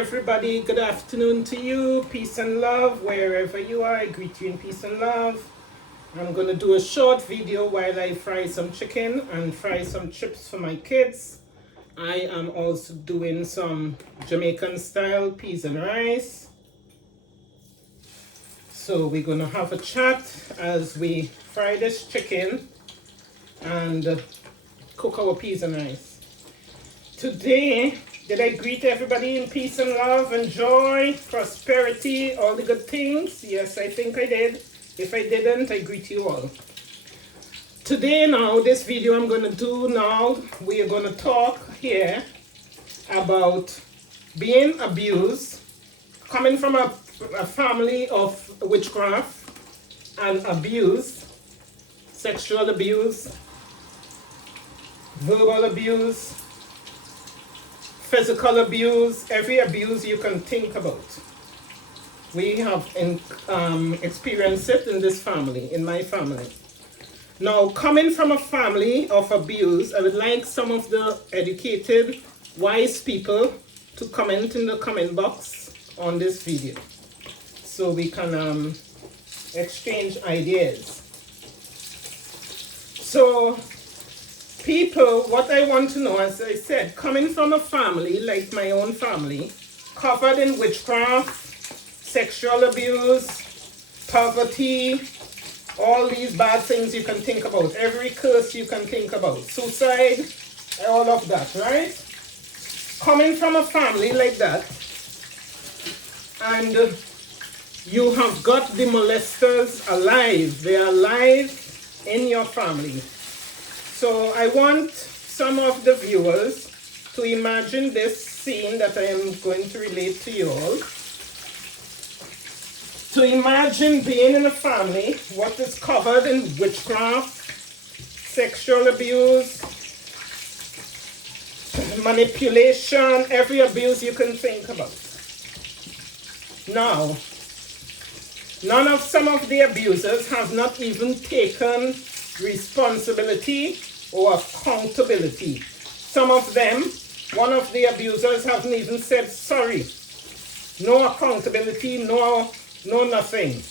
everybody. Good afternoon to you. Peace and love wherever you are. I greet you in peace and love. I'm going to do a short video while I fry some chicken and fry some chips for my kids. I am also doing some Jamaican style peas and rice. So we're going to have a chat as we fry this chicken and cook our peas and rice. Today, did I greet everybody in peace and love and joy, prosperity, all the good things? Yes, I think I did. If I didn't, I greet you all. Today now, this video I'm going to do now, we are going to talk here about being abused, coming from a family of witchcraft and abuse, sexual abuse, verbal abuse, physical abuse, every abuse you can think about. We have experienced it in this family, in my family. Now, coming from a family of abuse, I would like some of the educated, wise people to comment in the comment box on this video so we can exchange ideas. So, people, what I want to know, as I said, coming from a family like my own family, covered in witchcraft, sexual abuse, poverty, all these bad things you can think about, every curse you can think about, suicide, all of that, right? Coming from a family like that, and you have got the molesters alive, they are alive in your family. So I want some of the viewers to imagine this scene that I am going to relate to you all. To imagine being in a family, what is covered in witchcraft, sexual abuse, manipulation, every abuse you can think about. Now, some of the abusers have not even taken responsibility or accountability. Some of them, one of the abusers haven't even said sorry. No accountability, no nothing.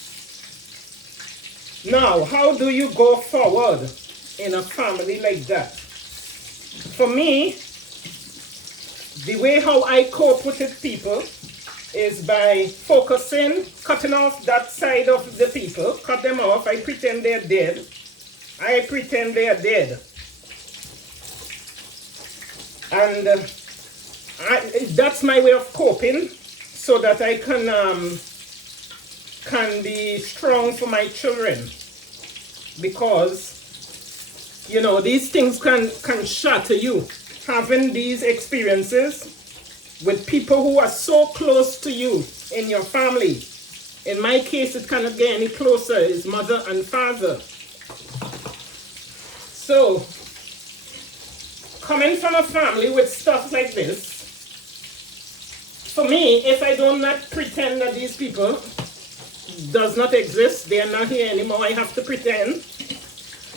Now, how do you go forward in a family like that? For me, the way how I cope with it, people, is by focusing, cutting off that side of the people, cut them off. I pretend they're dead. I pretend they are dead. And that's my way of coping so that I can be strong for my children. Because, you know, these things can shatter you. Having these experiences with people who are so close to you in your family. In my case, it cannot get any closer. It's mother and father. So, coming from a family with stuff like this, for me, if I do not pretend that these people does not exist, they are not here anymore, I have to pretend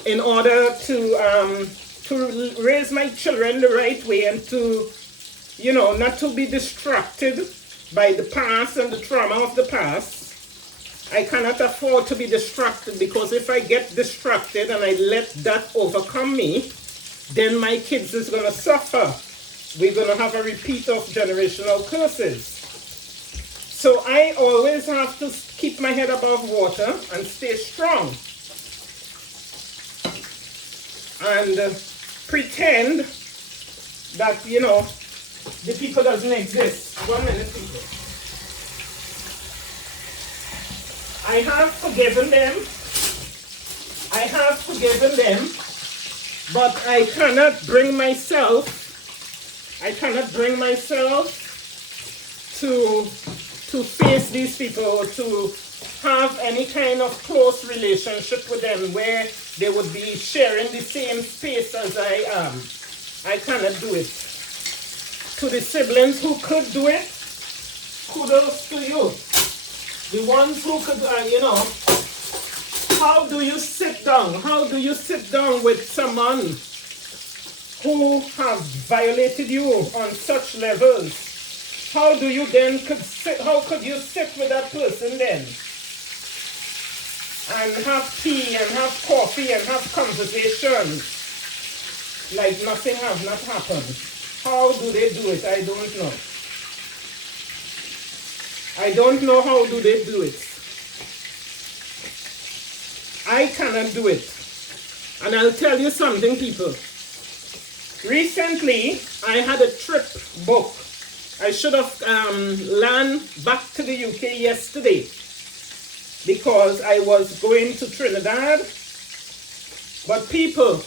in order to raise my children the right way and to, you know, not to be distracted by the past and the trauma of the past. I cannot afford to be distracted, because if I get distracted and I let that overcome me, then my kids is going to suffer. We're going to have a repeat of generational curses. So I always have to keep my head above water and stay strong. And pretend that, you know, the people doesn't exist. 1 minute, people. I have forgiven them. But I cannot bring myself to face these people, or to have any kind of close relationship with them where they would be sharing the same space as I am. I cannot do it. To the siblings who could do it, kudos to you. The ones who could, you know, how do you sit down? How do you sit down with someone who has violated you on such levels how do you then how could you sit with that person then and have tea and have coffee and have conversations like nothing have not happened? How do they do it? I don't know. I don't know how do they do it. I cannot do it. And I'll tell you something, people. Recently, I had a trip booked. I should have landed back to the UK yesterday because I was going to Trinidad. But people,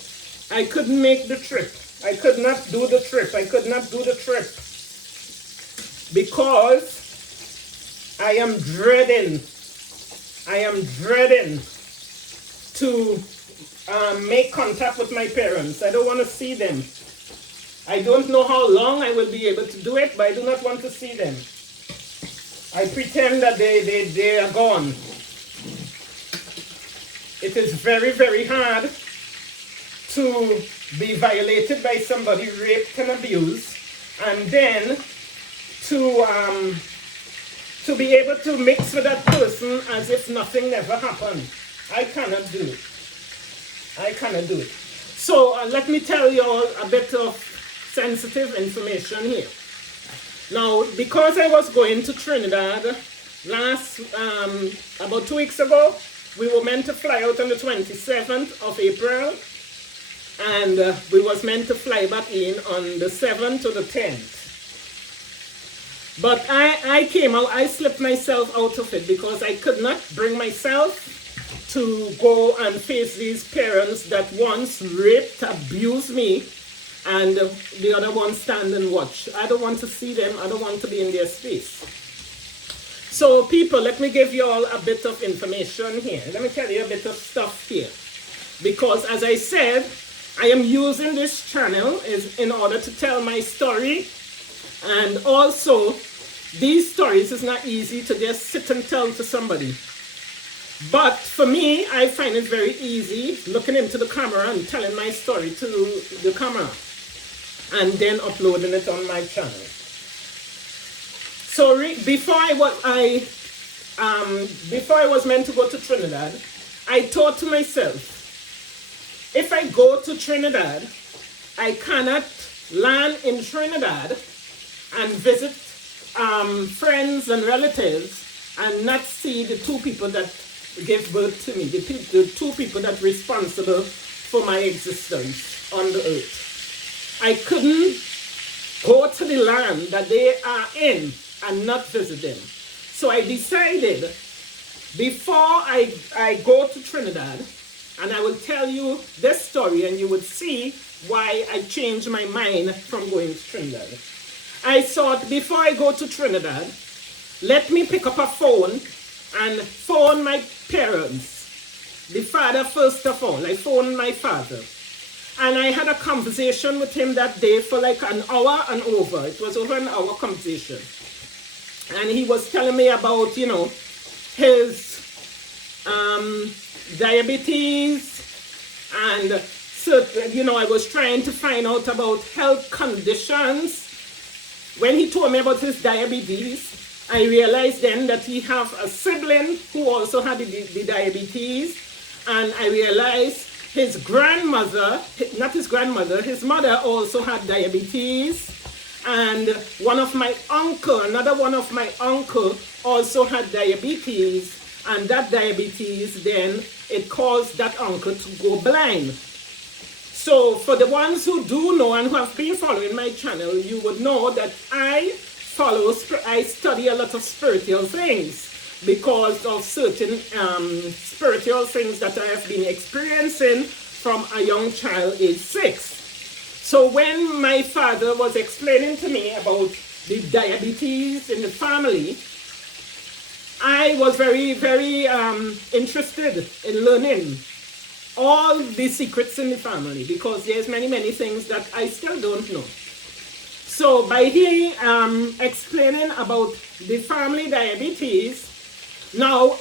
I couldn't make the trip. I could not do the trip. I could not do the trip because I am dreading to make contact with my parents. I don't want to see them. I don't know how long I will be able to do it, but I do not want to see them. I pretend that they are gone. It is very, very hard to be violated by somebody, raped and abused, and then to be able to mix with that person as if nothing never happened. I cannot do it. I cannot do it. So let me tell you all a bit of sensitive information here. Now, because I was going to Trinidad about 2 weeks ago, we were meant to fly out on the 27th of April, and we was meant to fly back in on the 7th to the 10th. But I slipped myself out of it because I could not bring myself to go and face these parents that once raped, abused me, and the other one stand and watch. I don't want to see them. I don't want to be in their space. So people, let me give you all a bit of information here. Let me tell you a bit of stuff here. Because as I said, I am using this channel in order to tell my story. And also, these stories is not easy to just sit and tell to somebody. But for me, I find it very easy looking into the camera and telling my story to the camera and then uploading it on my channel. So before I was meant to go to Trinidad, I thought to myself, if I go to Trinidad, I cannot land in Trinidad and visit friends and relatives and not see the two people that gave birth to me, the two people that are responsible for my existence on the earth. I couldn't go to the land that they are in and not visit them. So I decided, before I go to Trinidad, and I will tell you this story and you would see why I changed my mind from going to Trinidad. I thought, before I go to Trinidad, let me pick up a phone and phone my parents. The father first of all. I phoned my father. And I had a conversation with him that day for like an hour and over. It was over an hour conversation. And he was telling me about, you know, his diabetes, and so, you know, I was trying to find out about health conditions. When he told me about his diabetes, I realized then that he have a sibling who also had the diabetes, and I realized his grandmother, not his grandmother, his mother also had diabetes, and another one of my uncle also had diabetes, and that diabetes then, it caused that uncle to go blind. So for the ones who do know and who have been following my channel, you would know that I study a lot of spiritual things because of certain spiritual things that I have been experiencing from a young child age 6. So when my father was explaining to me about the diabetes in the family, I was very, very interested in learning all the secrets in the family, because there's many, many things that I still don't know. So by he explaining about the family diabetes, now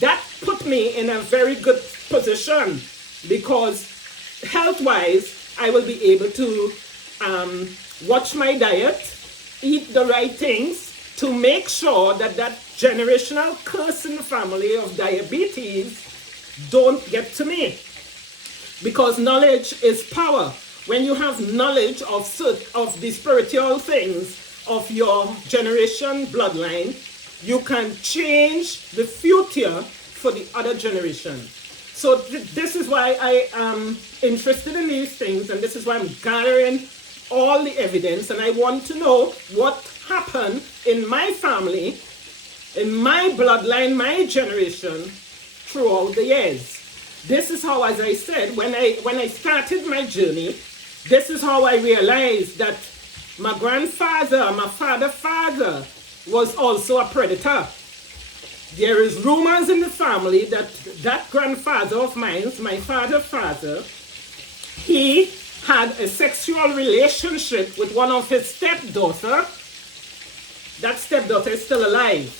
that put me in a very good position, because health-wise, I will be able to watch my diet, eat the right things, to make sure that that generational curse in the family of diabetes don't get to me. Because knowledge is power. When you have knowledge of the spiritual things of your generation bloodline, you can change the future for the other generation. So this is why I am interested in these things, and this is why I'm gathering all the evidence, and I want to know what happened in my family, in my bloodline, my generation, throughout the years. This is how, as I said, when I started my journey, this is how I realized that my grandfather, my father was also a predator. There is rumors in the family that that grandfather of mine, my father's father, he had a sexual relationship with one of his stepdaughter. That stepdaughter is still alive.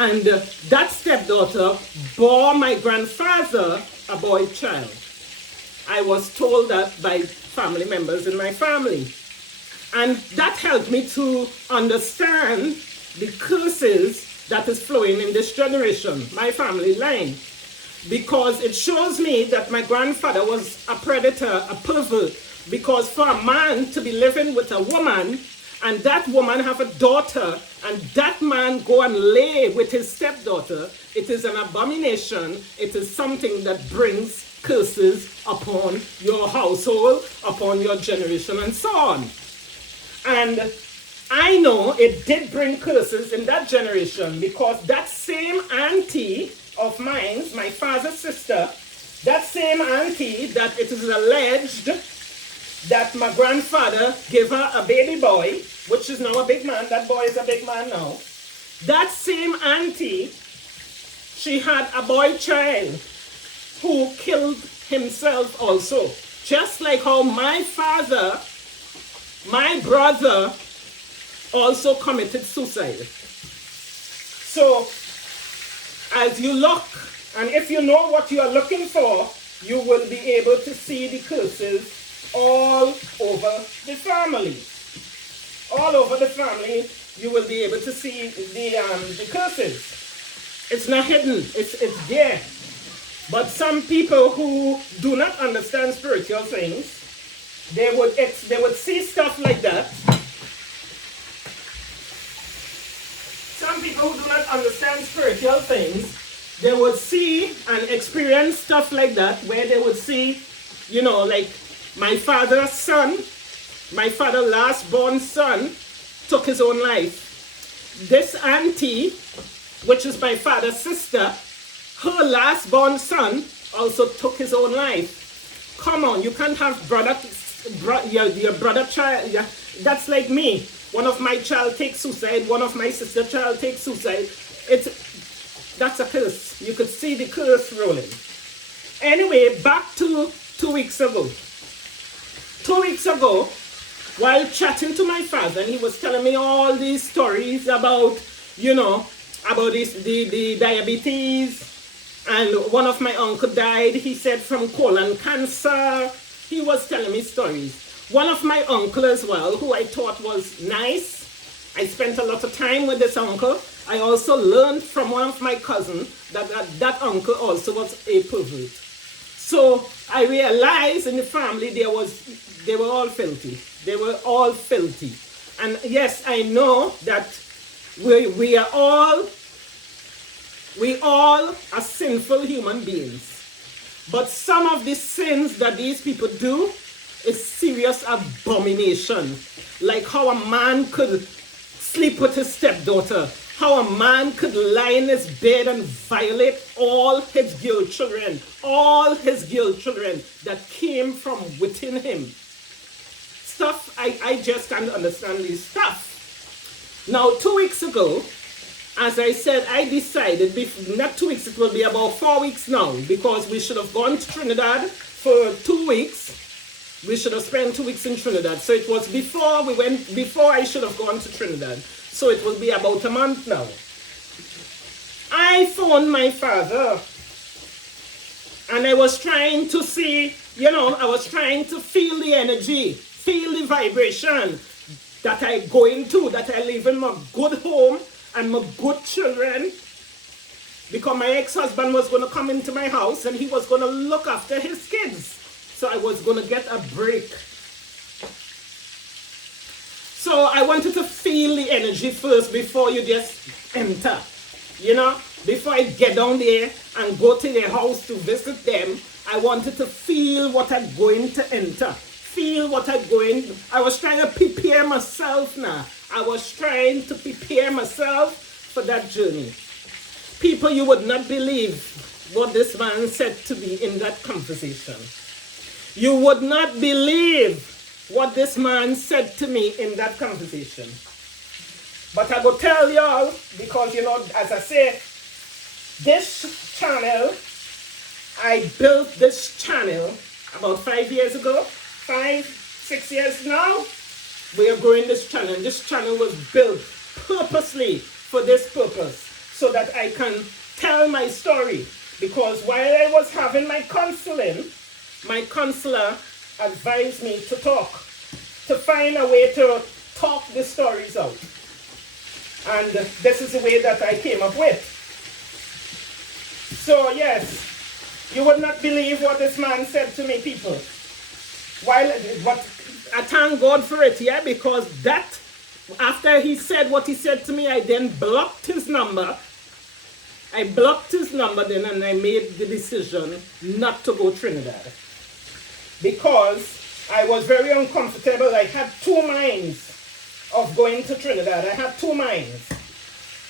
And that stepdaughter bore my grandfather a boy child. I was told that by family members in my family. And that helped me to understand the curses that is flowing in this generation, my family line. Because it shows me that my grandfather was a predator, a pervert. Because for a man to be living with a woman, and that woman have a daughter, and that man go and lay with his stepdaughter, it is an abomination. It is something that brings curses upon your household, upon your generation, and so on. And I know it did bring curses in that generation, because that same auntie of mine, my father's sister, that same auntie that it is alleged that my grandfather gave her a baby boy, which is now a big man. That boy is a big man now. That same auntie, she had a boy child who killed himself also. Just like how my father, my brother, also committed suicide. So, as you look, and if you know what you are looking for, you will be able to see the curses all over the family. All over the family, you will be able to see the curses. It's not hidden, it's there. But some people who do not understand spiritual things, they would see stuff like that. Some people who do not understand spiritual things, they would see and experience stuff like that, where they would see, you know, like my father's son, my father's last born son, took his own life. This auntie, which is my father's sister, her last born son also took his own life. Come on, you can't have your brother child. Yeah, that's like me. One of my child takes suicide, one of my sister child takes suicide. That's a curse. You could see the curse rolling. Anyway, back to 2 weeks ago. 2 weeks ago, while chatting to my father, and he was telling me all these stories about, you know, about the diabetes, and one of my uncle died, he said, from colon cancer. He was telling me stories. One of my uncle as well, who I thought was nice. I spent a lot of time with this uncle. I also learned from one of my cousins that uncle also was a pervert. So I realized in the family they were all filthy. They were all filthy. And yes, I know that we all are sinful human beings. But some of the sins that these people do is serious abomination. Like how a man could sleep with his stepdaughter. How a man could lie in his bed and violate all his girl children. All his girl children that came from within him. Stuff, I just can't understand this stuff. Now, 2 weeks ago, as I said, I decided, not 2 weeks, it will be about 4 weeks now, because we should have gone to Trinidad for 2 weeks. We should have spent 2 weeks in Trinidad. So it was before I should have gone to Trinidad. So it will be about a month now. I phoned my father, and I was trying to see, you know, I was trying to feel the energy, feel the vibration, that I go into, that I live in my good home and my good children, because my ex-husband was going to come into my house and he was going to look after his kids. So I was going to get a break. So I wanted to feel the energy first before you just enter. You know, before I get down there and go to their house to visit them, I wanted to feel what I'm going to enter. Feel what I'm going. I was trying to prepare myself now. I was trying to prepare myself for that journey. People, you would not believe what this man said to me in that conversation. You would not believe what this man said to me in that conversation. But I will tell y'all, because, you know, as I say, this channel, I built this channel about 5 years ago. 5, 6 years now, we are growing this channel. And this channel was built purposely for this purpose, so that I can tell my story. Because while I was having my counseling, my counselor advised me to talk, to find a way to talk the stories out. And this is the way that I came up with. So yes, you would not believe what this man said to me, people. But I thank God for it, yeah, because that, after he said what he said to me, I then blocked his number. I blocked his number then, and I made the decision not to go Trinidad. Because I was very uncomfortable. I had two minds of going to Trinidad. I had two minds.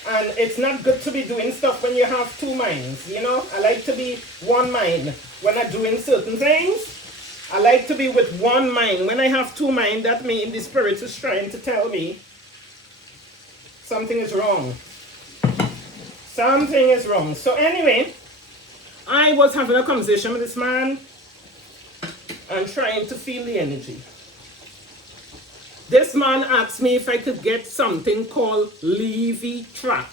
And it's not good to be doing stuff when you have two minds, you know. I like to be one mind when I'm doing certain things. I like to be with one mind. When I have two minds, that means the spirit is trying to tell me something is wrong. Something is wrong. So anyway, I was having a conversation with this man and trying to feel the energy. This man asked me if I could get something called Levy track.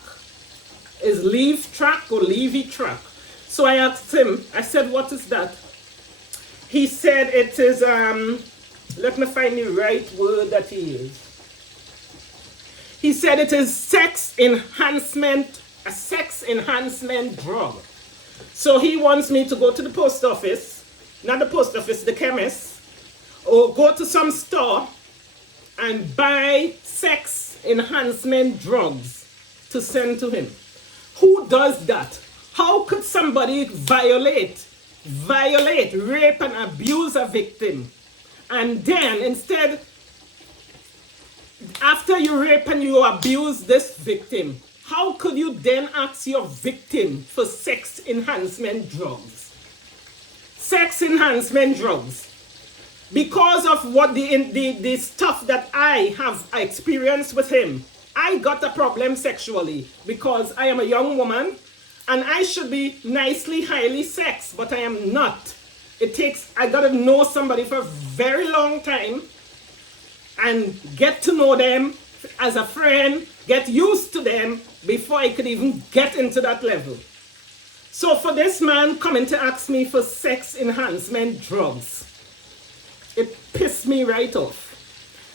Is leaf track or Levy track? So I asked him, I said, what is that? He said it is, let me find the right word that he used. He said it is sex enhancement, a sex enhancement drug. So he wants me to go to the post office, not the post office, the chemist, or go to some store and buy sex enhancement drugs to send to him. Who does that? How could somebody violate, rape and abuse a victim, and then instead, after you rape and you abuse this victim, how could you then ask your victim for sex enhancement drugs? Sex enhancement drugs. Because of what the stuff that I have experienced with him, I got a problem sexually because I am a young woman and I should be nicely, highly sexed, but I am not. I got to know somebody for a very long time and get to know them as a friend, get used to them before I could even get into that level. So for this man coming to ask me for sex enhancement drugs, it pissed me right off.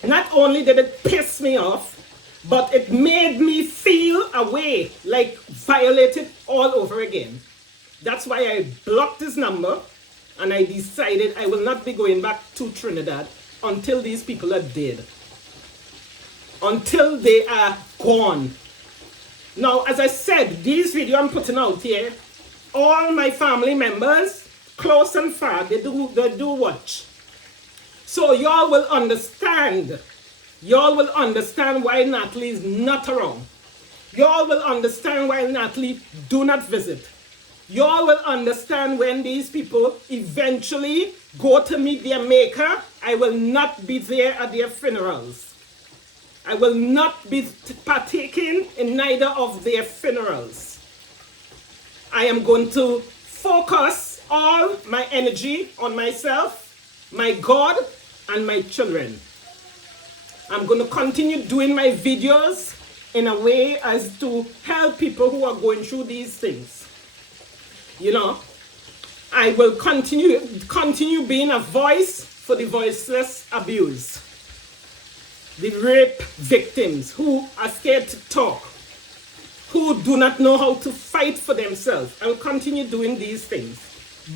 Not only did it piss me off, but it made me feel a way, like violated all over again. That's why I blocked his number and I decided I will not be going back to Trinidad until these people are dead. Until they are gone. Now, as I said, these videos I'm putting out here, all my family members, close and far, they do watch. So y'all will understand. Y'all will understand why Natalie is not around. Y'all will understand why Natalie do not visit. Y'all will understand when these people eventually go to meet their maker. I will not be there at their funerals. I will not be partaking in neither of their funerals. I am going to focus all my energy on myself, my God, and my children. I'm going to continue doing my videos in a way as to help people who are going through these things. You know, I will continue being a voice for the voiceless abuse. the rape victims who are scared to talk, who do not know how to fight for themselves. I will continue doing these things.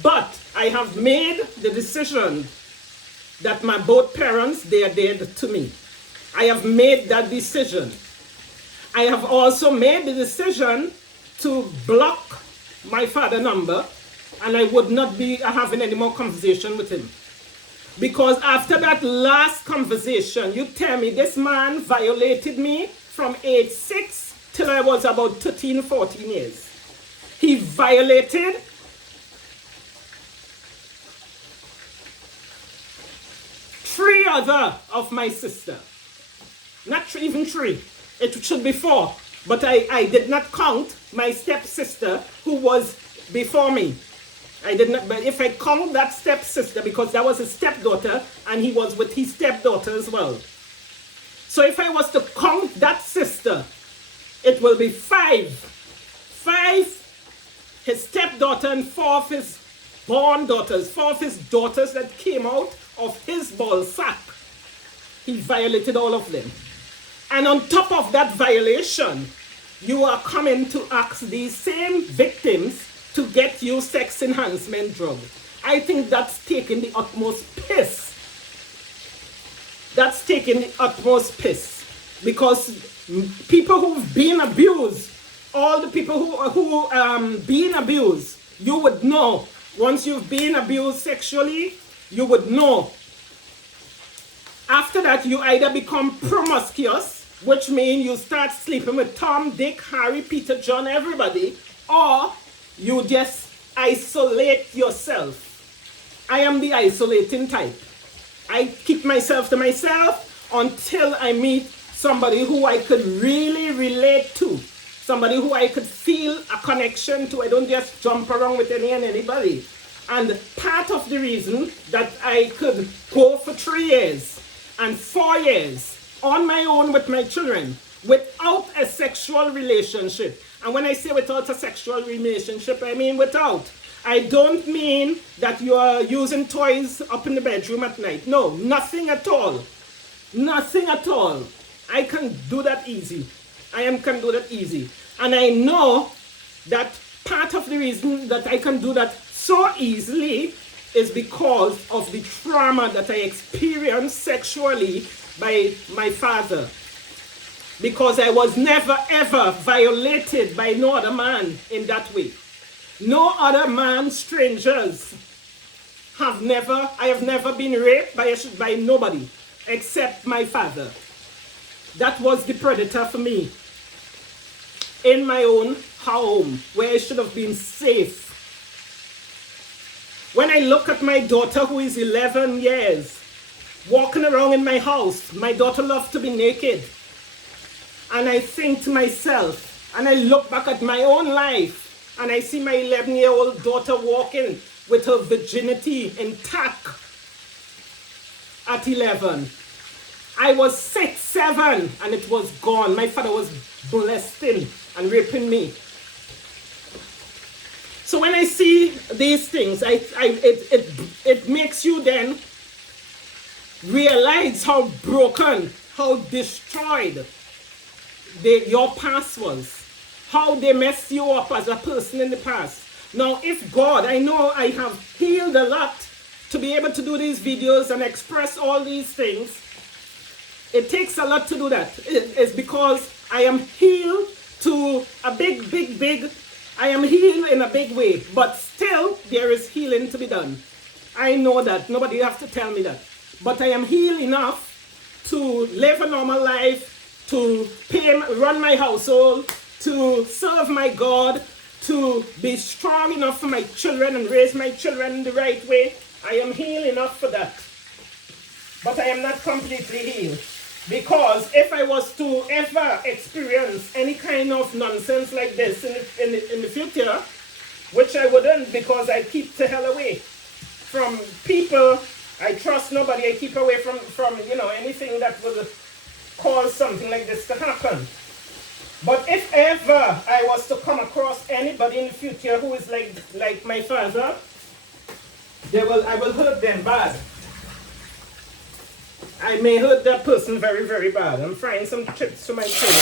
But I have made the decision that my both parents, they are dead to me. I have made that decision. I have also made the decision to block my father number, and I would not be having any more conversation with him. Because after that last conversation, you tell me this man violated me from age 6 till I was about 13, 14 years. He violated three other of my sister. Not even three. It should be 4. But I did not count my stepsister who was before me. I did not, but if I count that stepsister, because that was his stepdaughter, and he was with his stepdaughter as well. So if I was to count that sister, it will be 5. 5, his stepdaughter, and 4 of his born daughters, 4 of his daughters that came out of his ball sack. He violated all of them. And on top of that violation, you are coming to ask these same victims to get you sex enhancement drug. I think that's taking the utmost piss. That's taking the utmost piss. Because people who've been abused, all the people who been abused, you would know. Once you've been abused sexually, you would know. After that, you either become promiscuous, which means you start sleeping with Tom, Dick, Harry, Peter, John, everybody, or you just isolate yourself. I am the isolating type. I keep myself to myself until I meet somebody who I could really relate to, somebody who I could feel a connection to. I don't just jump around with any and anybody. And part of the reason that I could go for 3 years and 4 years on my own with my children without a sexual relationship. And when I say without a sexual relationship, I mean without. I don't mean that you are using toys up in the bedroom at night. No, nothing at all. Nothing at all. I can do that easy. Can do that easy. And I know that part of the reason that I can do that so easily is because of the trauma that I experienced sexually by my father. Because I was never ever violated by no other man in that way. No other man, strangers, I have never been raped by nobody except my father. That was the predator for me. In my own home, where I should have been safe. When I look at my daughter who is 11 years, walking around in my house, my daughter loves to be naked. And I think to myself, and I look back at my own life, and I see my 11-year-old daughter walking with her virginity intact at 11. I was 6, 7, and it was gone. My father was molesting and raping me. So when I see these things, it makes you then realize how broken, how destroyed your past was. How they messed you up as a person in the past. Now, if God, I know I have healed a lot to be able to do these videos and express all these things. It takes a lot to do that. It's because I am healed to a big, I am healed in a big way. But still, there is healing to be done. I know that. Nobody has to tell me that. But I am healed enough to live a normal life, to run my household, to serve my God, to be strong enough for my children and raise my children the right way. I am healed enough for that. But I am not completely healed. Because if I was to ever experience any kind of nonsense like this in the future, which I wouldn't, because I keep the hell away from people. I trust nobody. I keep away from anything that would cause something like this to happen. But if ever I was to come across anybody in the future who is like my father, I will hurt them bad. I may hurt that person very, very bad. I'm frying some chips for my children.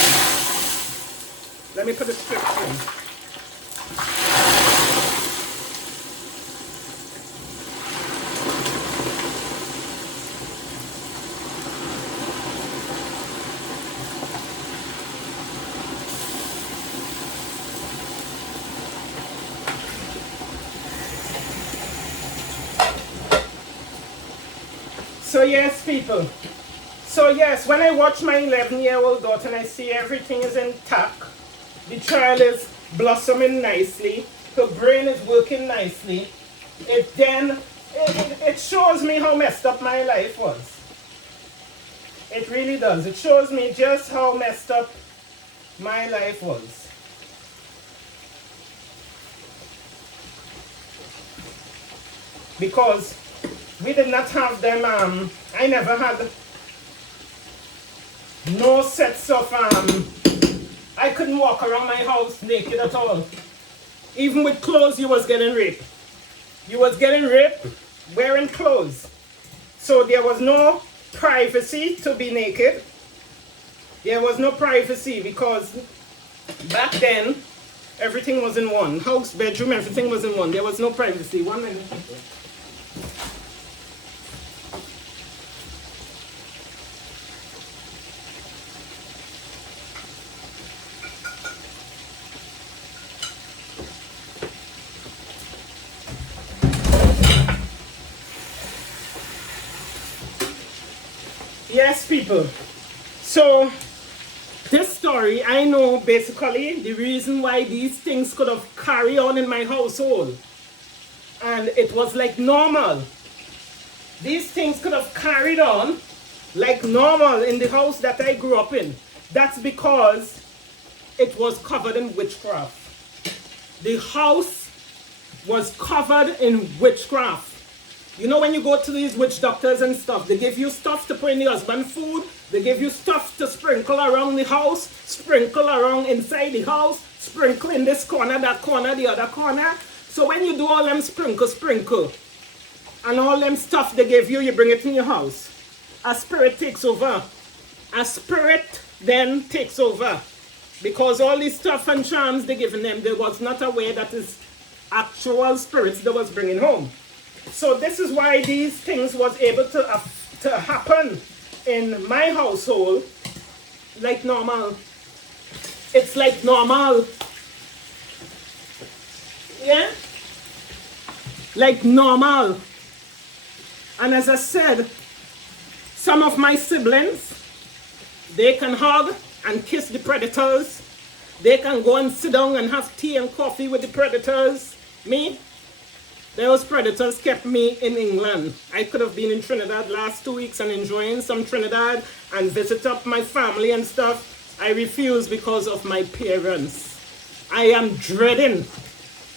Let me put the chips in. So yes, people. So yes, when I watch my 11-year-old daughter and I see everything is intact, the child is blossoming nicely, her brain is working nicely, it shows me how messed up my life was. It really does. It shows me just how messed up my life was. Because we did not have them, I never had no sets of, I couldn't walk around my house naked at all. Even with clothes, you was getting raped. You was getting raped wearing clothes. So there was no privacy to be naked. There was no privacy because back then, everything was in one. House, bedroom, everything was in one. There was no privacy. 1 minute. Yes, people. So, this story, I know basically the reason why these things could have carried on in my household. And it was like normal. These things could have carried on like normal in the house that I grew up in. That's because it was covered in witchcraft. The house was covered in witchcraft. You know when you go to these witch doctors and stuff, they give you stuff to put in the husband's food, they give you stuff to sprinkle around the house, sprinkle around inside the house, sprinkle in this corner, that corner, the other corner. So when you do all them sprinkle, and all them stuff they give you, you bring it in your house. A spirit takes over. A spirit then takes over. Because all this stuff and charms they given them, they was not aware that is actual spirits they was bringing home. So this is why these things was able to happen in my household like normal. It's like normal. Yeah? Like normal. And as I said, some of my siblings, they can hug and kiss the predators. They can go and sit down and have tea and coffee with the predators. Me? Those predators kept me in England. I could have been in Trinidad last 2 weeks and enjoying some Trinidad and visit up my family and stuff. I refuse because of my parents. I am dreading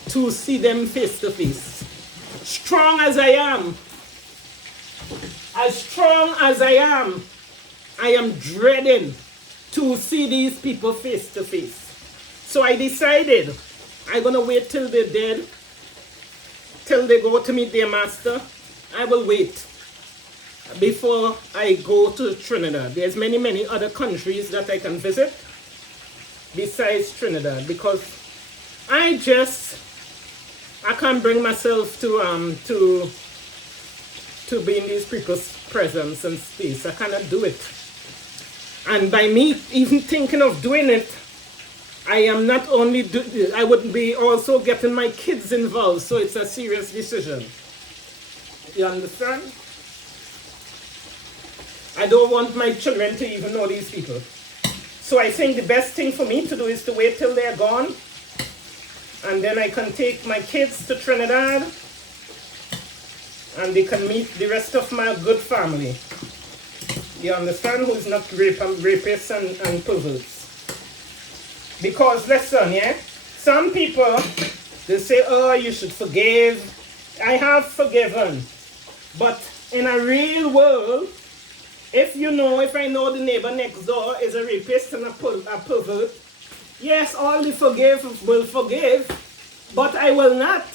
to see them face to face. Strong as I am, I am dreading to see these people face to face. So I decided I'm gonna wait till they're dead, till they go to meet their master. I will wait before I go to Trinidad. There's many other countries that I can visit besides Trinidad because I can't bring myself to be in these people's presence and space. I cannot do it. And by me even thinking of doing it, I am not only I would be also getting my kids involved, so it's a serious decision. You understand? I don't want my children to even know these people. So I think the best thing for me to do is to wait till they're gone, and then I can take my kids to Trinidad, and they can meet the rest of my good family. You understand? Who's not rapists and perverts. Because listen, yeah, some people, they say, oh, you should forgive. I have forgiven. But in a real world, if I know the neighbor next door is a rapist and a pervert, yes, all the forgive will forgive, but I will not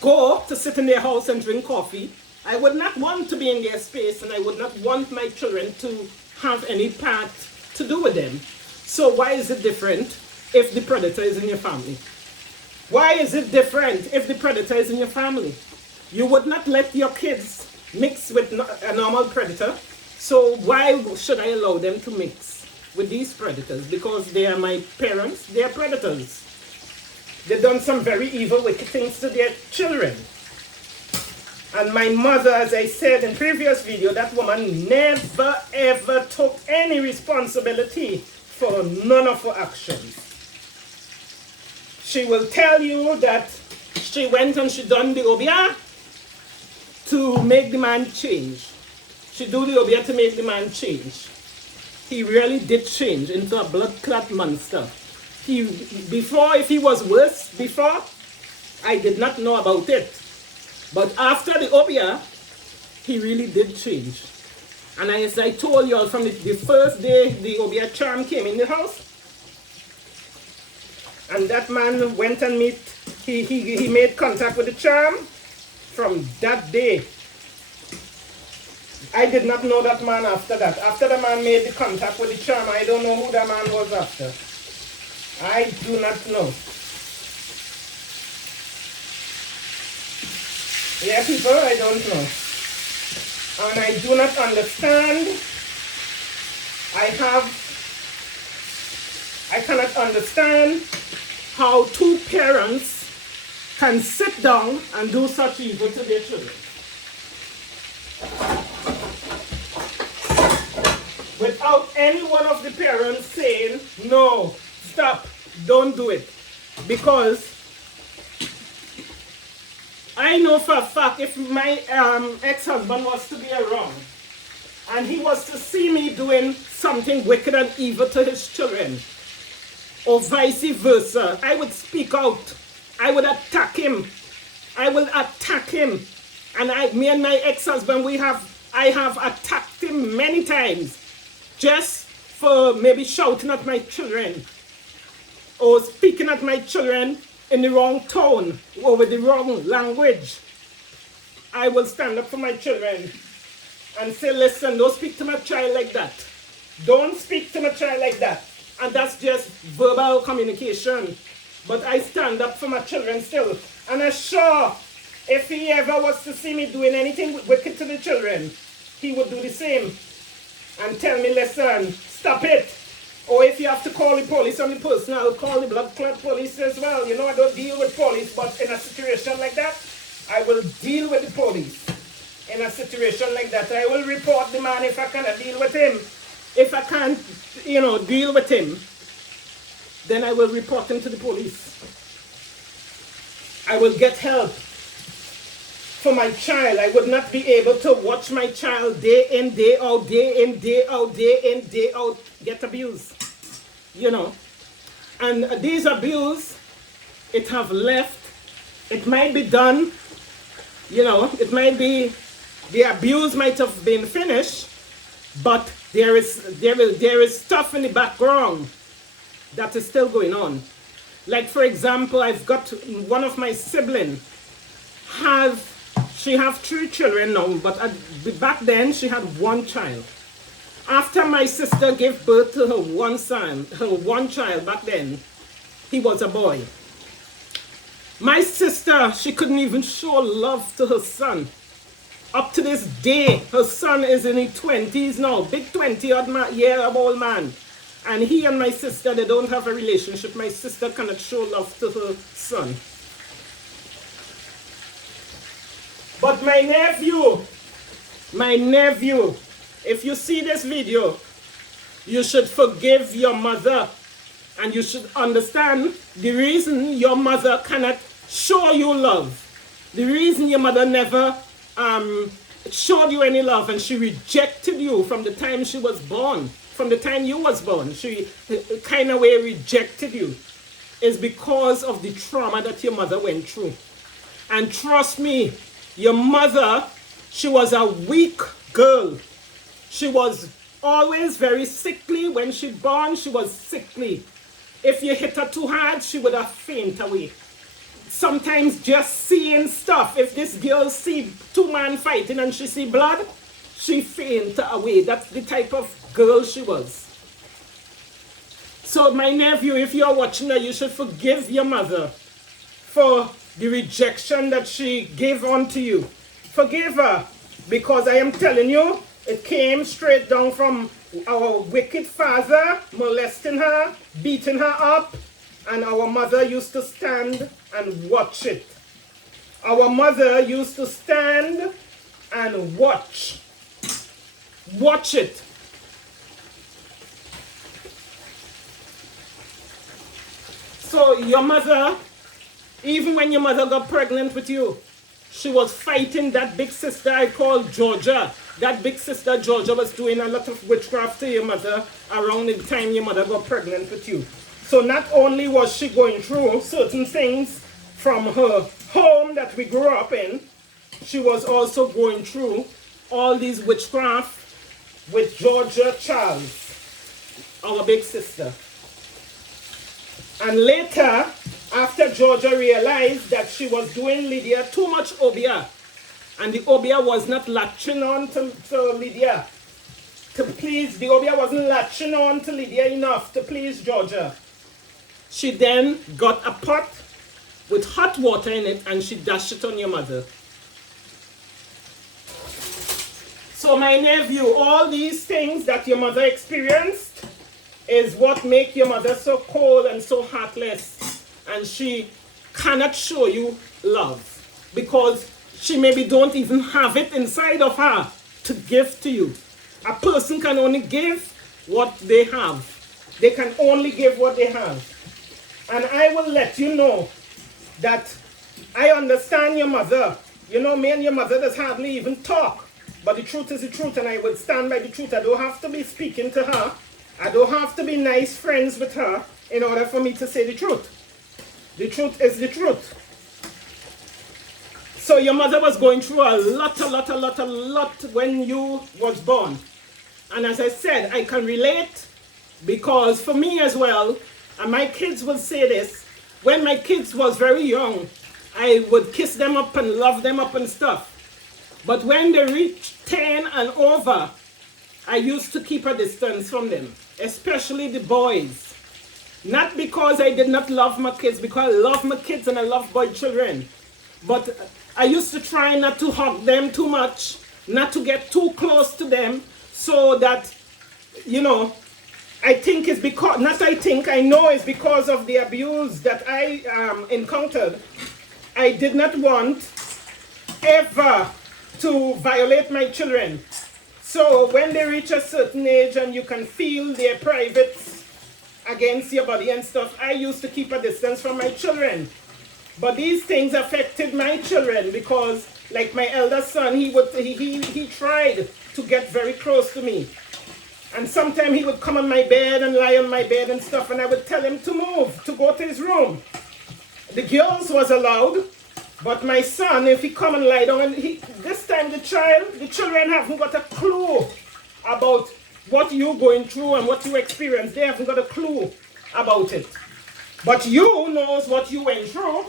go to sit in their house and drink coffee I would not want to be in their space, and I would not want my children to have any part to do with them. So why is it different if the predator is in your family? Why is it different if the predator is in your family? You would not let your kids mix with a normal predator, so why should I allow them to mix with these predators? Because they are my parents, they are predators. They've done some very evil, wicked things to their children. And my mother, as I said in previous video, that woman never ever took any responsibility for none of her actions. She will tell you that she went and she done the obia to make the man change. She do the obia to make the man change. He really did change into a blood clot monster. Before, if he was worse before, I did not know about it. But after the obia, he really did change. And as I told you all from the first day the obia charm came in the house, and that man went and he made contact with the charm. From that day, I did not know that man after that. After the man made the contact with the charm, I don't know who that man was after. I do not know. Yeah, people, I don't know. And I do not understand. I cannot understand how two parents can sit down and do such evil to their children. Without any one of the parents saying, no, stop, don't do it. Because I know for a fact if my ex-husband was to be around and he was to see me doing something wicked and evil to his children, or vice versa, I would speak out. I would attack him. I will attack him. And me and my ex-husband, I have attacked him many times just for maybe shouting at my children or speaking at my children in the wrong tone or with the wrong language. I will stand up for my children and say, listen, don't speak to my child like that. Don't speak to my child like that. And that's just verbal communication. But I stand up for my children still. And I'm sure if he ever was to see me doing anything wicked to the children, he would do the same and tell me, listen, stop it. Or if you have to call the police on the person, I'll call the blood clot police as well. You know, I don't deal with police, but in a situation like that, I will deal with the police. In a situation like that, I will report the man if I cannot deal with him. If I can't, deal with him, then I will report him to the police. I will get help for my child. I would not be able to watch my child day in, day out, day in, day out, day in, day out, get abused. And these abuse, it have left. It might be done. It might be, the abuse might have been finished, but there is stuff in the background that is still going on. Like, for example, I've got one of my siblings she have 3 children now, but back then she had 1 child. After my sister gave birth to her one child back then, he was a boy. My sister, she couldn't even show love to her son. Up to this day, her son is in his 20s now, big 20-year-old man. And he and my sister, they don't have a relationship. My sister cannot show love to her son. But my nephew, if you see this video, you should forgive your mother. And you should understand the reason your mother cannot show you love. The reason your mother never showed you any love and she rejected you from the time she was born. From the time you was born, she kind of way rejected you, is because of the trauma that your mother went through. And trust me, your mother, she was a weak girl. She was always very sickly. When she born, she was sickly. If you hit her too hard, she would have fainted away. sometimes just seeing stuff. If this girl see two men fighting and she see blood, she faint away. That's the type of girl she was. So my nephew, if you're watching her, you should forgive your mother for the rejection that she gave unto you. Forgive her, because I am telling you, it came straight down from our wicked father, molesting her, beating her up, and our mother used to stand and watch it. Our mother used to stand and watch. Watch it. So your mother, even when your mother got pregnant with you, she was fighting that big sister I call Georgia. That big sister Georgia was doing a lot of witchcraft to your mother around the time your mother got pregnant with you. So not only was she going through certain things from her home that we grew up in, she was also going through all these witchcraft with Georgia Charles, our big sister. And later, after Georgia realized that she was doing Lydia too much obia, and the obia was not latching on to Lydia to please, the obia wasn't latching on to Lydia enough to please Georgia. She then got a pot with hot water in it and she dashed it on your mother. So my nephew, all these things that your mother experienced is what make your mother so cold and so heartless, and she cannot show you love because she maybe don't even have it inside of her to give to you. A person can only give what they have. They can only give what they have. And I will let you know that I understand your mother. You know, me and your mother does hardly even talk. But the truth is the truth, and I would stand by the truth. I don't have to be speaking to her. I don't have to be nice friends with her in order for me to say the truth. The truth is the truth. So your mother was going through a lot when you was born. And as I said, I can relate because for me as well, and my kids will say this, when my kids was very young, I would kiss them up and love them up and stuff. But when they reached 10 and over, I used to keep a distance from them, especially the boys. Not because I did not love my kids, because I love my kids and I love boy children. But I used to try not to hug them too much, not to get too close to them, so that, you know, I think it's because, not I think, I know it's because of the abuse that I encountered. I did not want ever to violate my children. So when they reach a certain age and you can feel their privates against your body and stuff, I used to keep a distance from my children. But these things affected my children because, like my elder son, he tried to get very close to me. And sometimes he would come on my bed and lie on my bed and stuff, and I would tell him to move, to go to his room. The girls was allowed, but my son, if he come and lie down, and this time the children haven't got a clue about what you're going through and what you experience. They haven't got a clue about it. But you knows what you went through.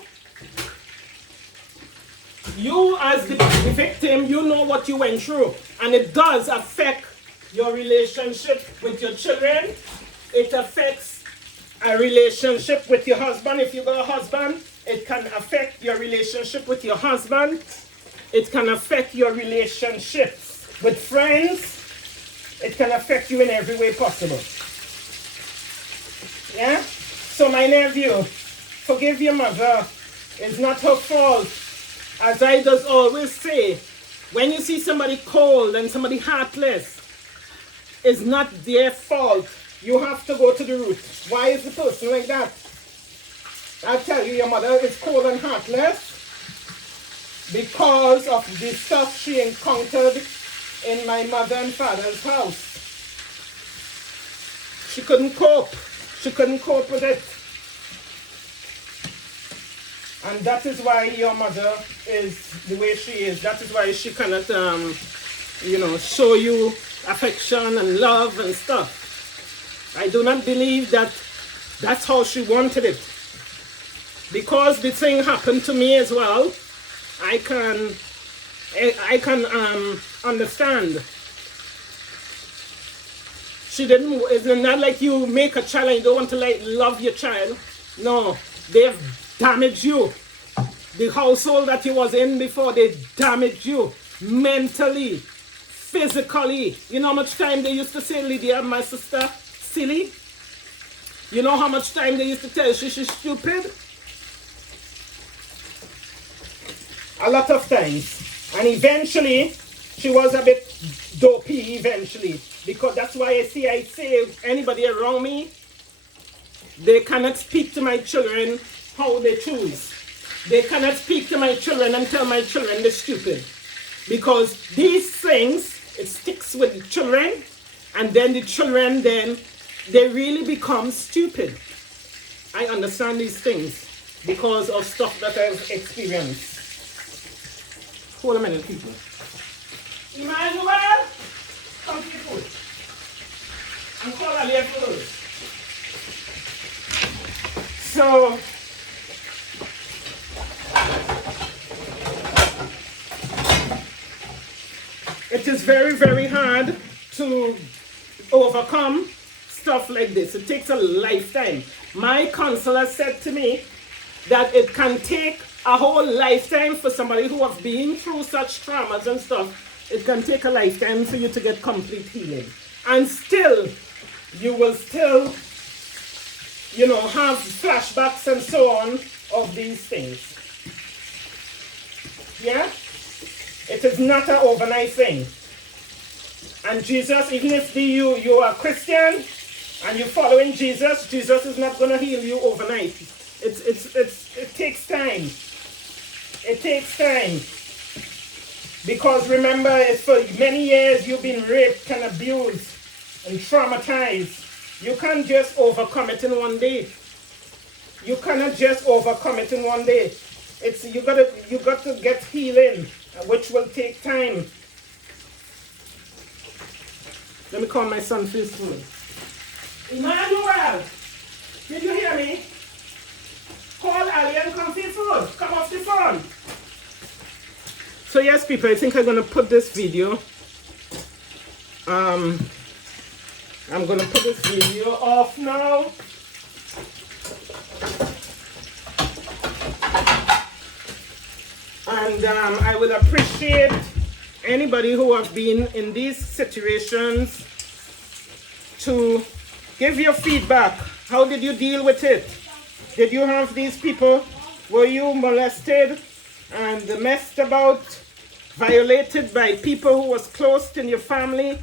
You as the victim, you know what you went through. And it does affect your relationship with your children. It affects a relationship with your husband. If you got a husband, it can affect your relationship with your husband. It can affect your relationships with friends. It can affect you in every way possible. Yeah? So my nephew, forgive your mother. It's not her fault. As I does always say, when you see somebody cold and somebody heartless, it's not their fault. You have to go to the root. Why is the person like that? I tell you, your mother is cold and heartless because of the stuff she encountered in my mother and father's house. She couldn't cope. She couldn't cope with it. And that is why your mother is the way she is. That is why she cannot, show you affection and love and stuff. I do not believe that that's how she wanted it. because the thing happened to me as well, I can understand. It's not like you make a child and you don't want to like love your child. No, they've damaged you. The household that you was in before, they damaged you mentally, physically. You know how much time they used to say, Lydia, my sister, silly? You know how much time they used to tell she's stupid? A lot of times. And eventually, she was a bit dopey eventually. Because that's why I say anybody around me, they cannot speak to my children how they choose. They cannot speak to my children and tell my children they're stupid. Because these things, it sticks with the children, and then the children they really become stupid. I understand these things because of stuff that I've experienced. Hold a minute, people. Emmanuel, come to the food. And call Aliyah food. So, it is very, very hard to overcome stuff like this. It takes a lifetime. My counselor said to me that it can take a whole lifetime for somebody who has been through such traumas and stuff. It can take a lifetime for you to get complete healing. And still, you will still, have flashbacks and so on of these things. Yeah? It is not an overnight thing. And Jesus, even if you are Christian and you're following Jesus, Jesus is not going to heal you overnight. It takes time. It takes time. Because remember, for many years you've been raped and abused and traumatized. You can't just overcome it in one day. You cannot just overcome it in one day. You got to get healing, which will take time. Let me call my son faithfully. Emmanuel, did you hear me? Call Ali and come faithful. Come off the phone. So yes, people, I think I'm gonna put this video. I'm gonna put this video off now. And I will appreciate anybody who have been in these situations to give your feedback. How did you deal with it? Did you have these people? Were you molested and messed about, violated by people who was close to your family?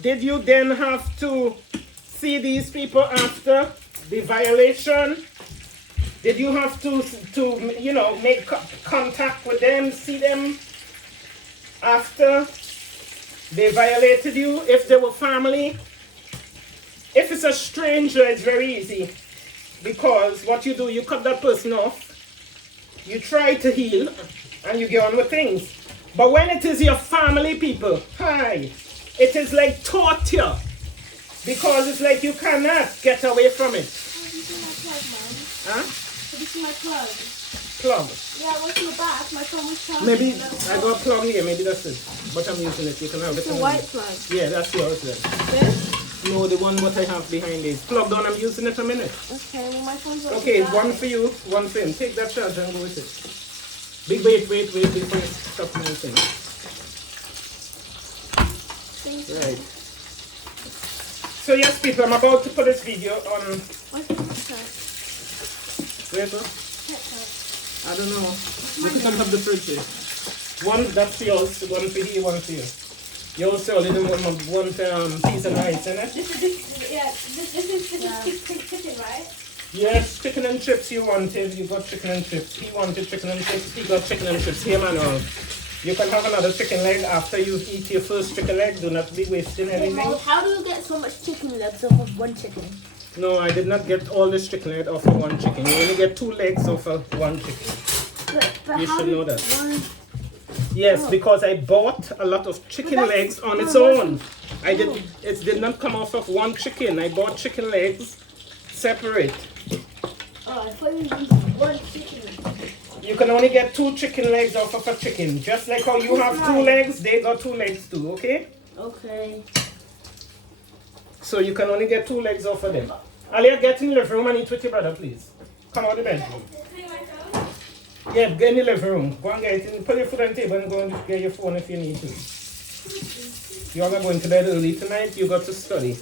Did you then have to see these people after the violation? Did you have to make contact with them, see them after they violated you? If they were family? If it's a stranger, it's very easy. Because what you do, you cut that person off, you try to heal, and you get on with things. But when it is your family people, it is like torture. Because it's like you cannot get away from it. Huh? This is my plug. Plug? Yeah, what's in the back? My phone was charging. Maybe I got a plug here, maybe that's it. But I'm using it. You can have it. It's a white plug. Yeah, that's yours then. This? No, the one what I have behind is plugged on. I'm using it a minute. Okay, well my phone's not. Okay, one for you, one for him. Take that charger and go with it. Wait before you stop moving. Right. So yes, people, I'm about to put this video on. What's the picture? Where? I don't know. You can have the fridge here. One, that's yours. One for you, one for you. You also only want piece of rice, isn't it? This is chicken, right? Yes, chicken and chips you wanted. You got chicken and chips. He wanted chicken and chips. He got chicken and chips. Here, Manuel. You can have another chicken leg after you eat your first chicken leg. Do not be wasting anything. Well, how do you get so much chicken legs off of one chicken? No, I did not get all this chicken leg off of one chicken. You only get 2 legs off of one chicken. But You how should know that. One... Yes, because I bought a lot of chicken legs on its own. It did not come off of one chicken. I bought chicken legs separate. Oh, I thought you used one chicken. You can only get 2 chicken legs off of a chicken. Just like how you have 2 legs, they got 2 legs too, okay? Okay. So you can only get 2 legs off of them. Alia, get in the living room and eat with your brother, please. Come out of the bedroom. Yeah, get in the living room. Go and get it. Put your food on the table and go and get your phone if you need to. You're not going to bed early tonight. You got to study.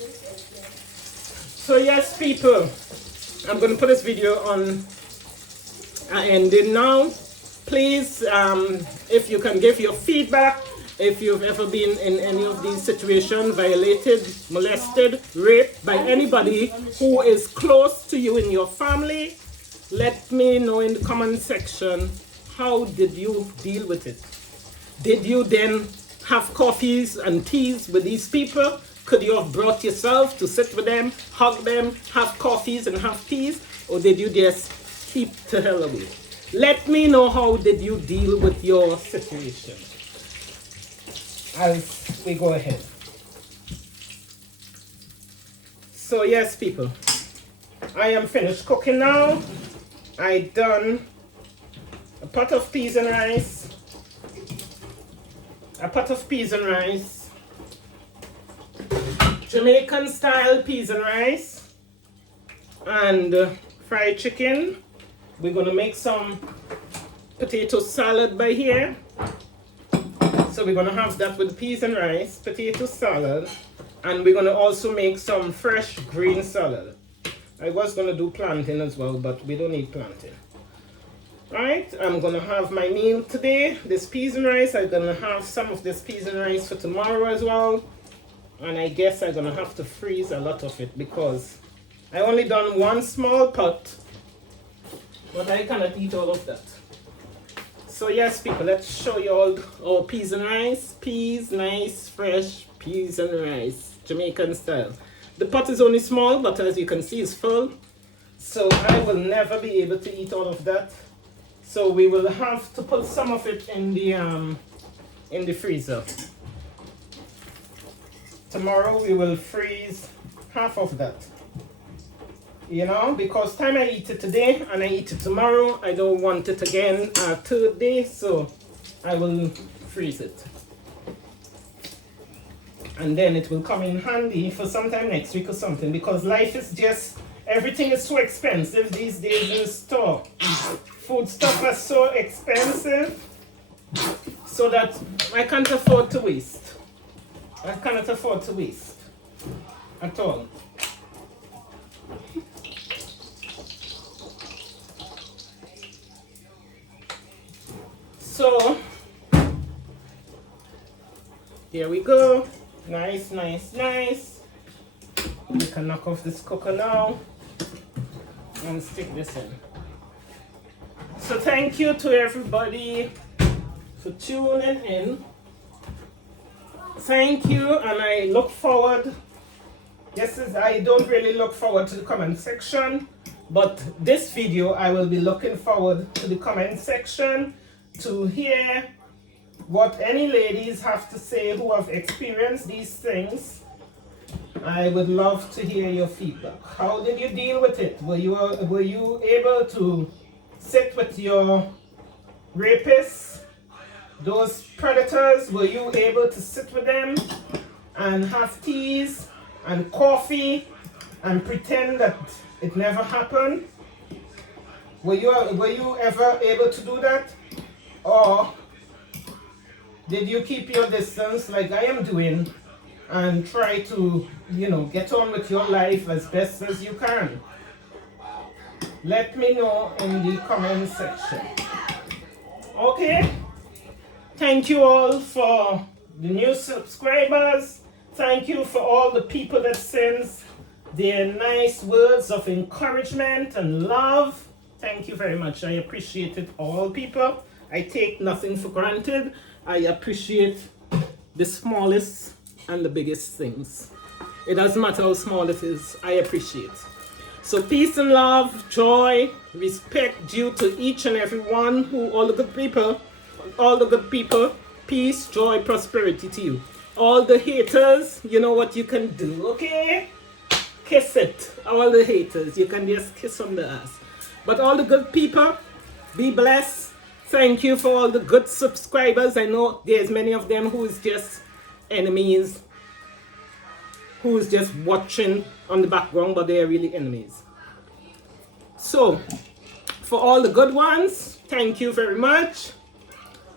So yes, people, I'm going to put this video on ending now. Please, if you can give your feedback, if you've ever been in any of these situations, violated, molested, raped by anybody who is close to you in your family, let me know in the comment section, how did you deal with it? Did you then have coffees and teas with these people? Could you have brought yourself to sit with them, hug them, have coffees and have teas? Or did you just keep to hell away? Let me know, how did you deal with your situation as we go ahead. So yes, people, I am finished cooking now. I done a pot of peas and rice, Jamaican style peas and rice, and fried chicken. We're gonna make some potato salad by here. So we're gonna have that with peas and rice, potato salad, and we're gonna also make some fresh green salad. I was gonna do plantain as well, but we don't need plantain. Right, I'm gonna have my meal today, this peas and rice. I'm gonna have some of this peas and rice for tomorrow as well. And I guess I'm gonna have to freeze a lot of it because I only done 1 small pot, but I cannot eat all of that. So yes, people, let's show you all our peas and rice. Peas, nice, fresh peas and rice, Jamaican style. The pot is only small, but as you can see, it's full. So I will never be able to eat all of that. So we will have to put some of it in the freezer. Tomorrow we will freeze half of that. You know, because time I eat it today and I eat it tomorrow, I don't want it again today, so I will freeze it. And then it will come in handy for sometime next week or something, because life is just, everything is so expensive these days in store. Food stuff is so expensive, so that I can't afford to waste. I cannot afford to waste at all. So, here we go. Nice, nice, nice. We can knock off this cooker now and stick this in. So thank you to everybody for tuning in. Thank you, and I look forward. I don't really look forward to the comment section, but this video I will be looking forward to the comment section to hear what any ladies have to say who have experienced these things. I would love to hear your feedback. How did you deal with it? Were you able to sit with your rapists, those predators? Were you able to sit with them and have teas and coffee and pretend that it never happened? Were you ever able to do that? Or did you keep your distance like I am doing and try to, get on with your life as best as you can? Let me know in the comment section. Okay? Thank you all for the new subscribers. Thank you for all the people that sends their nice words of encouragement and love. Thank you very much. I appreciate it all, people. I take nothing for granted. I appreciate the smallest and the biggest things. It doesn't matter how small it is, I appreciate. So peace and love, joy, respect due to each and every one, all the good people, peace, joy, prosperity to you. All the haters, you know what you can do, okay? Kiss it. All the haters, you can just kiss on the ass. But all the good people, be blessed. Thank you for all the good subscribers. I know there's many of them who's just enemies, who's just watching on the background, but they're really enemies. So, for all the good ones, thank you very much.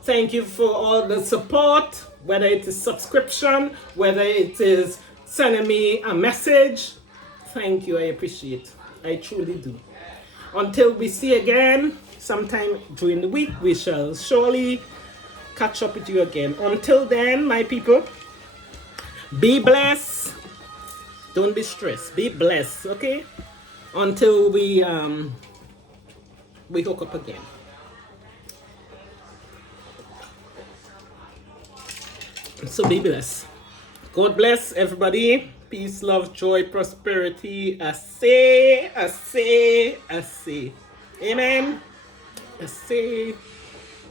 Thank you for all the support, whether it is subscription, whether it is sending me a message. Thank you, I appreciate. I truly do. Until we see again, sometime during the week, we shall surely catch up with you again. Until then, my people, be blessed. Don't be stressed. Be blessed, okay? Until we hook up again. So be blessed. God bless everybody. Peace, love, joy, prosperity. I say. Amen. I say.